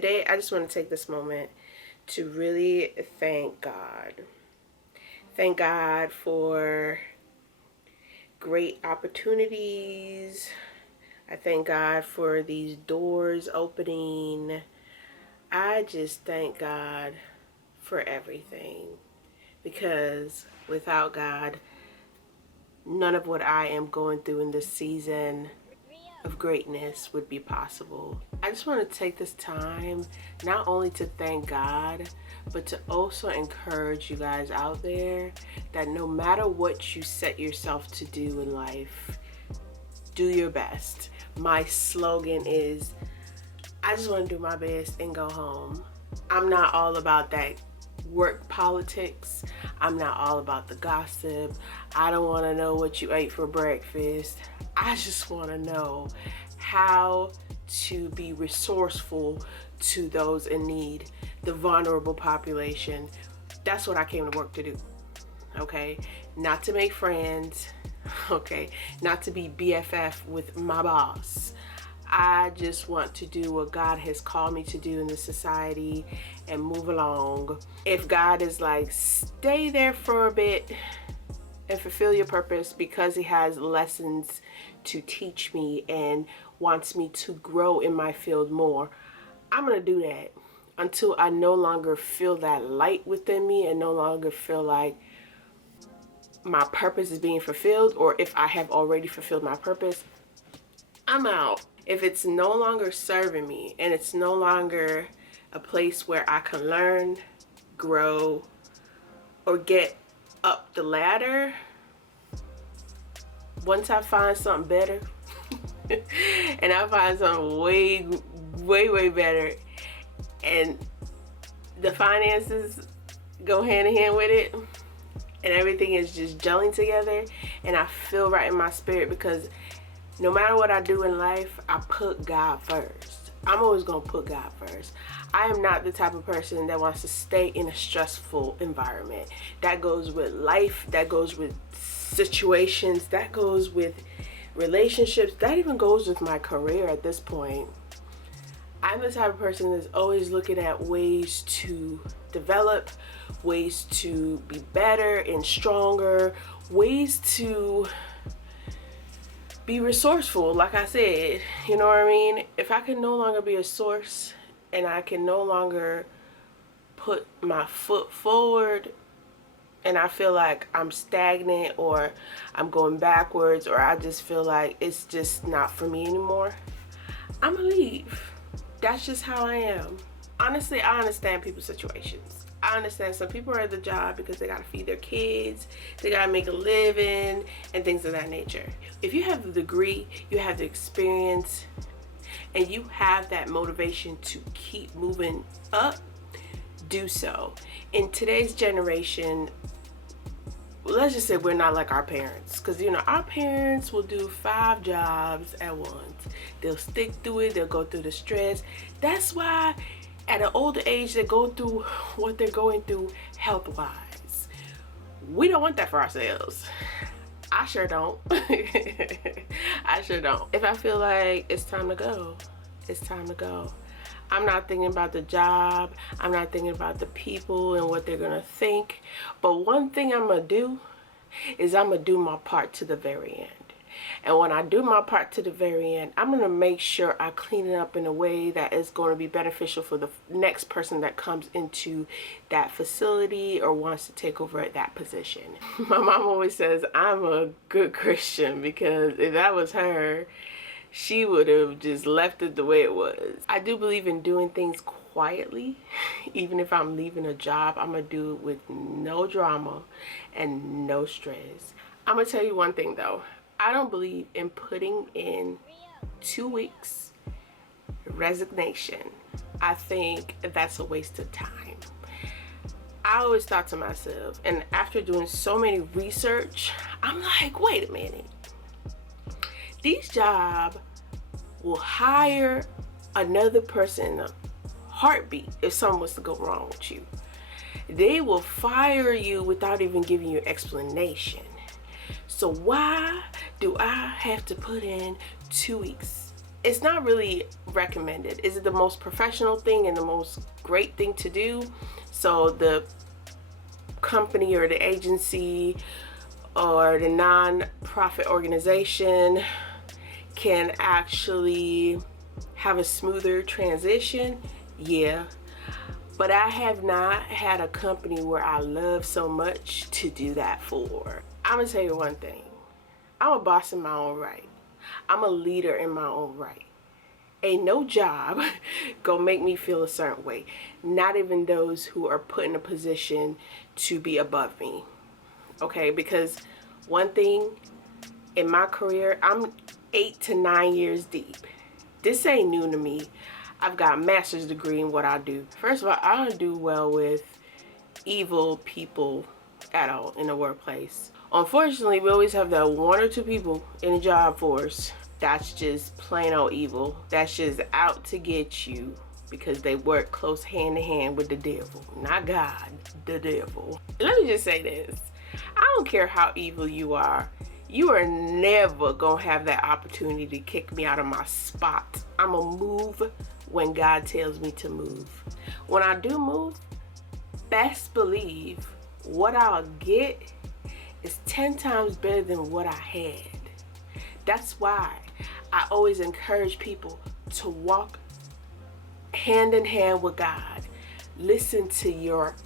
Today, I just want to take this moment to really thank God. Thank God for great opportunities. I thank God for these doors opening. I just thank God for everything, because without God, none of what I am going through in this season of greatness would be possible. I just want to take this time not only to thank God, but to also encourage you guys out there that no matter what you set yourself to do in life, do your best. My slogan is, I just want to do my best and go home. I'm not all about that work politics. I'm not all about the gossip. I don't want to know what you ate for breakfast. I just want to know how to be resourceful to those in need, the vulnerable population. That's what I came to work to do. Okay? Not to make friends. Okay? Not to be BFF with my boss. I just want to do what God has called me to do in this society and move along. If God is like, stay there for a bit and fulfill your purpose because he has lessons to teach me and wants me to grow in my field more, I'm gonna do that until I no longer feel that light within me and no longer feel like my purpose is being fulfilled, or if I have already fulfilled my purpose, I'm out. If it's no longer serving me and it's no longer a place where I can learn, grow, or get up the ladder, once I find something better and I find something way better and the finances go hand in hand with it and everything is just gelling together and I feel right in my spirit, because no matter what I do in life, I put God first. I'm always gonna put God first. I am not the type of person that wants to stay in a stressful environment. That goes with life, that goes with situations, that goes with relationships, that even goes with my career at this point. I'm the type of person that's always looking at ways to develop, ways to be better and stronger, ways to be resourceful. Like I said, you know what I mean? If I can no longer be a source and I can no longer put my foot forward and I feel like I'm stagnant or I'm going backwards, or I just feel like it's just not for me anymore, I'm gonna leave. That's just how I am. Honestly, I understand people's situations. I understand some people are at the job because they gotta feed their kids, they gotta make a living, and things of that nature. If you have the degree, you have the experience, and you have that motivation to keep moving up, do so. In today's generation, let's just say we're not like our parents, because you know our parents will do 5 jobs at once. They'll stick through it, they'll go through the stress. That's why at an older age they go through what they're going through health-wise. We don't want that for ourselves. I sure don't. I sure don't. If I feel like it's time to go, it's time to go. I'm not thinking about the job. I'm not thinking about the people and what they're gonna think. But one thing I'm gonna do is I'm gonna do my part to the very end. And when I do my part to the very end, I'm gonna make sure I clean it up in a way that is going to be beneficial for the next person that comes into that facility or wants to take over at that position. My mom always says I'm a good Christian, because if that was her, she would have just left it the way it was. I do believe in doing things quietly. Even if I'm leaving a job, I'm gonna do it with no drama and no stress. I'm gonna tell you one thing though. I don't believe in putting in 2 weeks resignation. I think that's a waste of time. I always thought to myself, and after doing so many research, I'm like, wait a minute. These jobs will hire another person in a heartbeat if something was to go wrong with you. They will fire you without even giving you an explanation. So why do I have to put in 2 weeks? it's not really recommended. Is it the most professional thing and the most great thing to do? So the company or the agency or the non-profit organization can actually have a smoother transition? Yeah. But I have not had a company where I love so much to do that for. I'm gonna tell you one thing. I'm a boss in my own right. I'm a leader in my own right. Ain't no job gonna make me feel a certain way. Not even those who are put in a position to be above me. Okay, because one thing in my career, I'm 8 to 9 years deep. This ain't new to me. I've got a master's degree in what I do. First of all, I don't do well with evil people at all in the workplace. Unfortunately, we always have that one or two people in the job force that's just plain old evil. That's just out to get you because they work close hand in hand with the devil. Not God, the devil. Let me just say this. I don't care how evil you are never gonna have that opportunity to kick me out of my spot. I'ma move when God tells me to move. When I do move, best believe what I'll get is 10 times better than what I had. That's why I always encourage people to walk hand in hand with God. Listen to your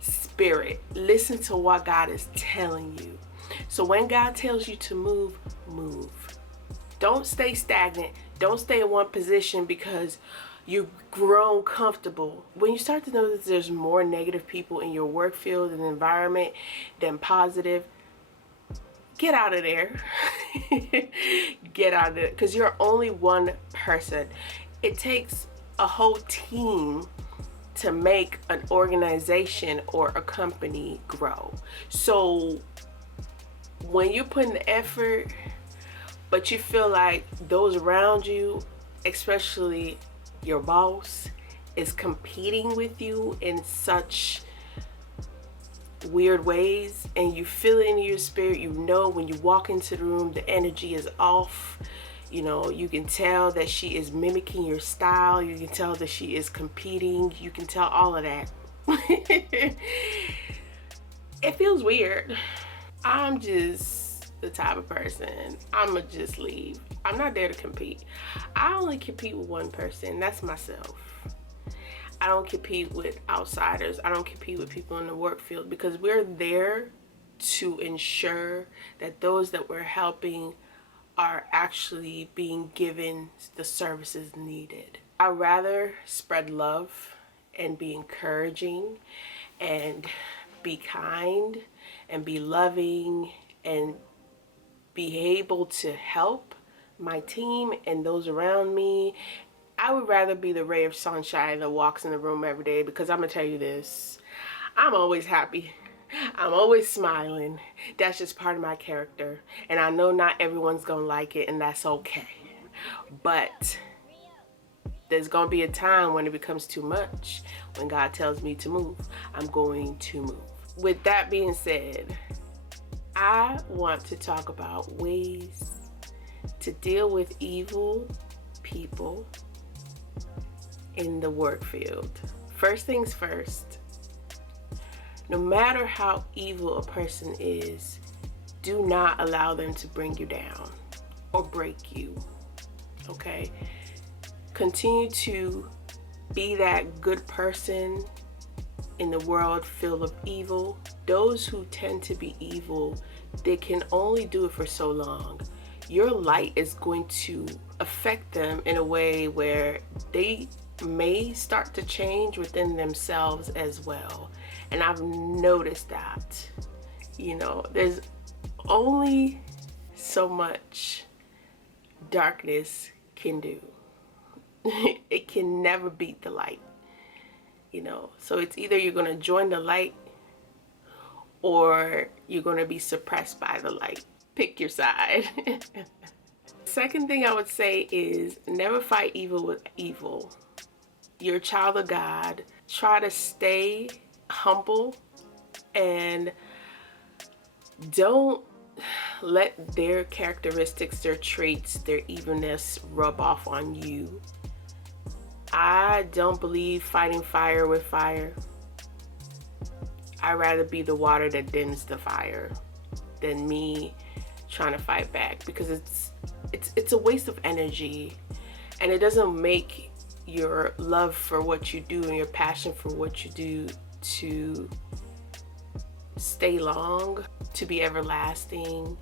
spirit. Listen to what God is telling you. So when God tells you to move, move. Don't stay stagnant. Don't stay in one position because you've grown comfortable. When you start to notice there's more negative people in your work field and environment than positive, get out of there. Get out of there, because you're only one person. It takes a whole team to make an organization or a company grow. So when you're putting the effort, but you feel like those around you, especially your boss, is competing with you in such weird ways, and you feel it in your spirit, you know when you walk into the room the energy is off. You know, you can tell that she is mimicking your style, you can tell that she is competing, you can tell all of that. It feels weird. I'm just the type of person, I'ma just leave. I'm not there to compete. I only compete with one person, that's myself. I don't compete with outsiders. I don't compete with people in the work field, because we're there to ensure that those that we're helping are actually being given the services needed. I'd rather spread love and be encouraging and be kind and be loving and be able to help my team and those around me. I would rather be the ray of sunshine that walks in the room every day, because I'm gonna tell you this, I'm always happy. I'm always smiling. That's just part of my character. And I know not everyone's gonna like it, and that's okay. But there's gonna be a time when it becomes too much. When God tells me to move, I'm going to move. With that being said, I want to talk about ways to deal with evil people in the work field. First things first, no matter how evil a person is, do not allow them to bring you down or break you, okay? Continue to be that good person in the world filled of evil. Those who tend to be evil, they can only do it for so long. Your light is going to affect them in a way where they may start to change within themselves as well. And I've noticed that, you know, there's only so much darkness can do. It can never beat the light, you know. So it's either you're going to join the light or you're going to be suppressed by the light. Pick your side. Second thing I would say is never fight evil with evil. You're a child of God. Try to stay humble and don't let their characteristics, their traits, their evenness rub off on you. I don't believe fighting fire with fire. I'd rather be the water that dims the fire than me trying to fight back, because it's a waste of energy, and it doesn't make your love for what you do and your passion for what you do to stay long, to be everlasting.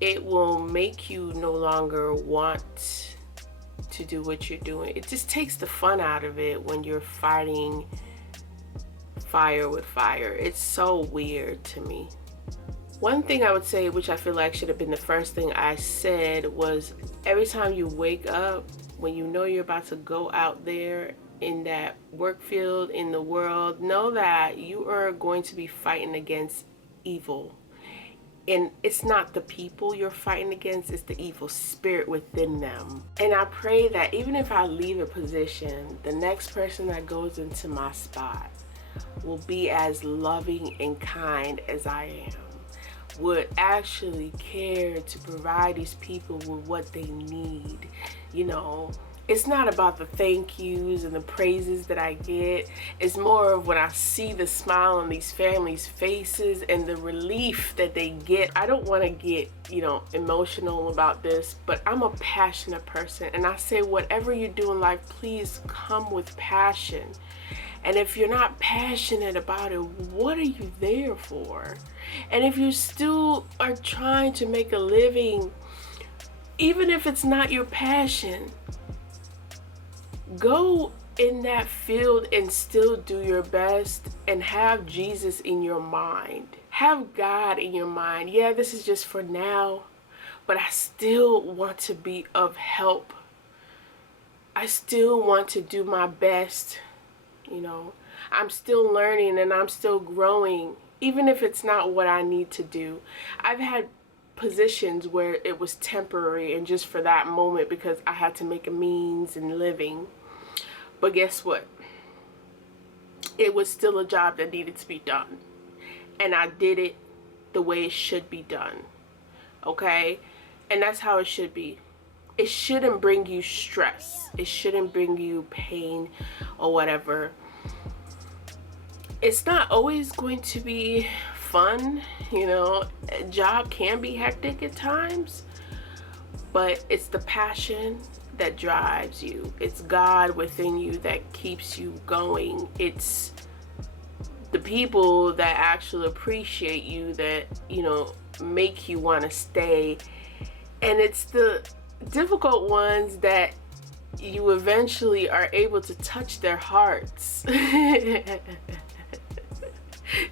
It will make you no longer want to do what you're doing. It just takes the fun out of it when you're fighting fire with fire. It's so weird to me. One thing I would say, which I feel like should have been the first thing I said, was every time you wake up, when you know you're about to go out there in that work field, in the world, know that you are going to be fighting against evil. And it's not the people you're fighting against, it's the evil spirit within them. And I pray that even if I leave a position, the next person that goes into my spot will be as loving and kind as I am, would actually care to provide these people with what they need. You know, it's not about the thank yous and the praises that I get. It's more of when I see the smile on these families' faces and the relief that they get. I don't want to get, emotional about this, but I'm a passionate person, and I say whatever you do in life, please come with passion. And if you're not passionate about it, what are you there for? And if you still are trying to make a living, even if it's not your passion, go in that field and still do your best and have Jesus in your mind. Have God in your mind. Yeah, this is just for now, but I still want to be of help. I still want to do my best. I'm still learning and I'm still growing, even if it's not what I need to do. I've had positions where it was temporary and just for that moment because I had to make a means in living. But guess what? It was still a job that needed to be done. And I did it the way it should be done. Okay? And that's how it should be. It shouldn't bring you stress. It shouldn't bring you pain or whatever. It's not always going to be fun. A job can be hectic at times, but it's the passion that drives you. It's God within you that keeps you going. It's the people that actually appreciate you that, make you want to stay. And it's the difficult ones that you eventually are able to touch their hearts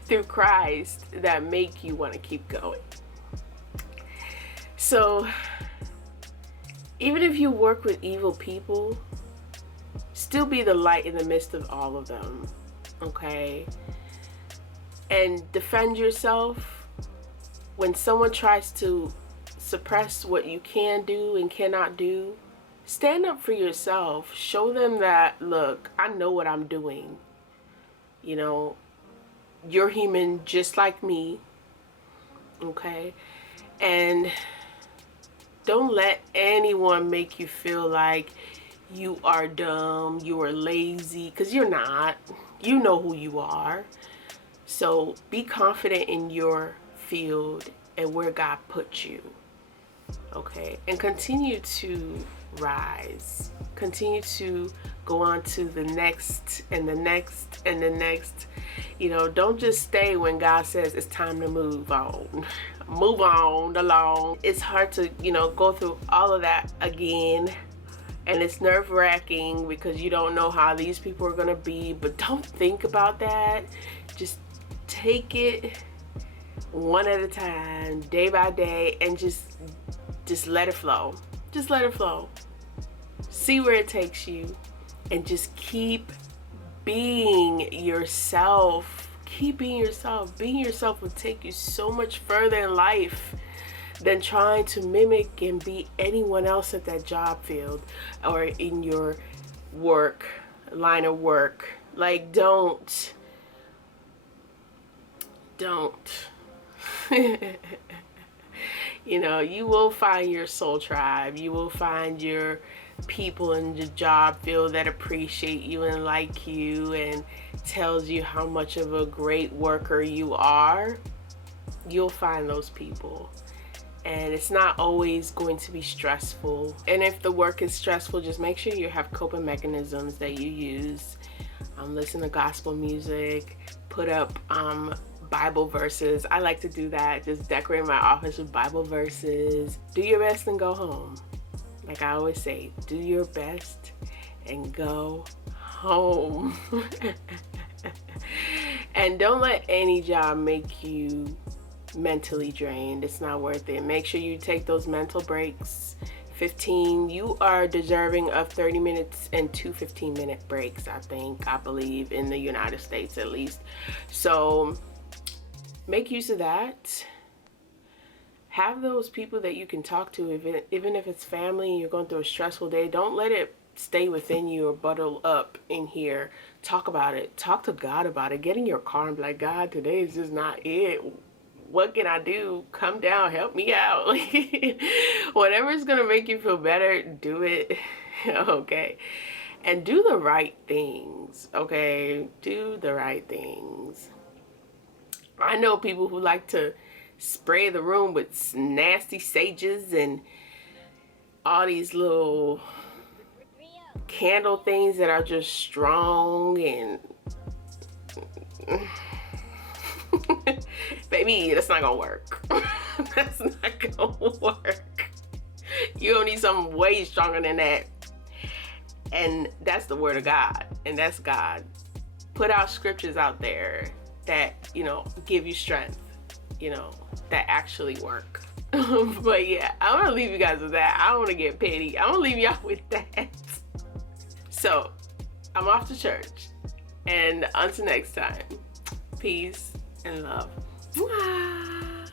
through Christ that make you want to keep going. So even if you work with evil people, still be the light in the midst of all of them, okay? And defend yourself when someone tries to suppress what you can do and cannot do. Stand up for yourself. Show them that, look, I know what I'm doing. You're human just like me, okay? And don't let anyone make you feel like you are dumb, you are lazy, because you're not. You know who you are. So be confident in your field and where God put you, okay? And continue to rise. Continue to go on to the next and the next and the next. Don't just stay when God says it's time to move on. Move on along. It's hard to, go through all of that again. And it's nerve-wracking because you don't know how these people are going to be. But don't think about that. Just take it one at a time, day by day, and just let it flow. Just let it flow. See where it takes you, and just keep being yourself. Keep being yourself. Being yourself will take you so much further in life than trying to mimic and be anyone else at that job field or in your line of work. Like, don't. You know, you will find your soul tribe. You will find your people in the job field that appreciate you and like you and tells you how much of a great worker you are. You'll find those people. And it's not always going to be stressful. And if the work is stressful, just make sure you have coping mechanisms that you use. Listen to gospel music, put up Bible verses. I like to do that. Just decorate my office with Bible verses. Do your best and go home. Like I always say, do your best and go home. And don't let any job make you mentally drained. It's not worth it. Make sure you take those mental breaks. 15, you are deserving of 30 minutes and 2 15-minute breaks, I believe, in the United States at least. So make use of that. Have those people that you can talk to, even if it's family and you're going through a stressful day. Don't let it stay within you or bottle up in here. Talk about it. Talk to God about it. Get in your car and be like, God, today is just not it. What can I do? Come down, help me out. Whatever is gonna make you feel better, do it. Okay, and do the right things. Okay, do the right things. I know people who like to spray the room with nasty sages and all these little candle things that are just strong and baby, that's not gonna work. That's not gonna work. You don't need something way stronger than that. And that's the word of God, and that's God. Put out scriptures out there that, you know, give you strength, you know, that actually work. But yeah, I'm gonna leave you guys with that. I don't want to get petty. I'm gonna leave y'all with that. So I'm off to church, and until next time, peace and love. Mwah.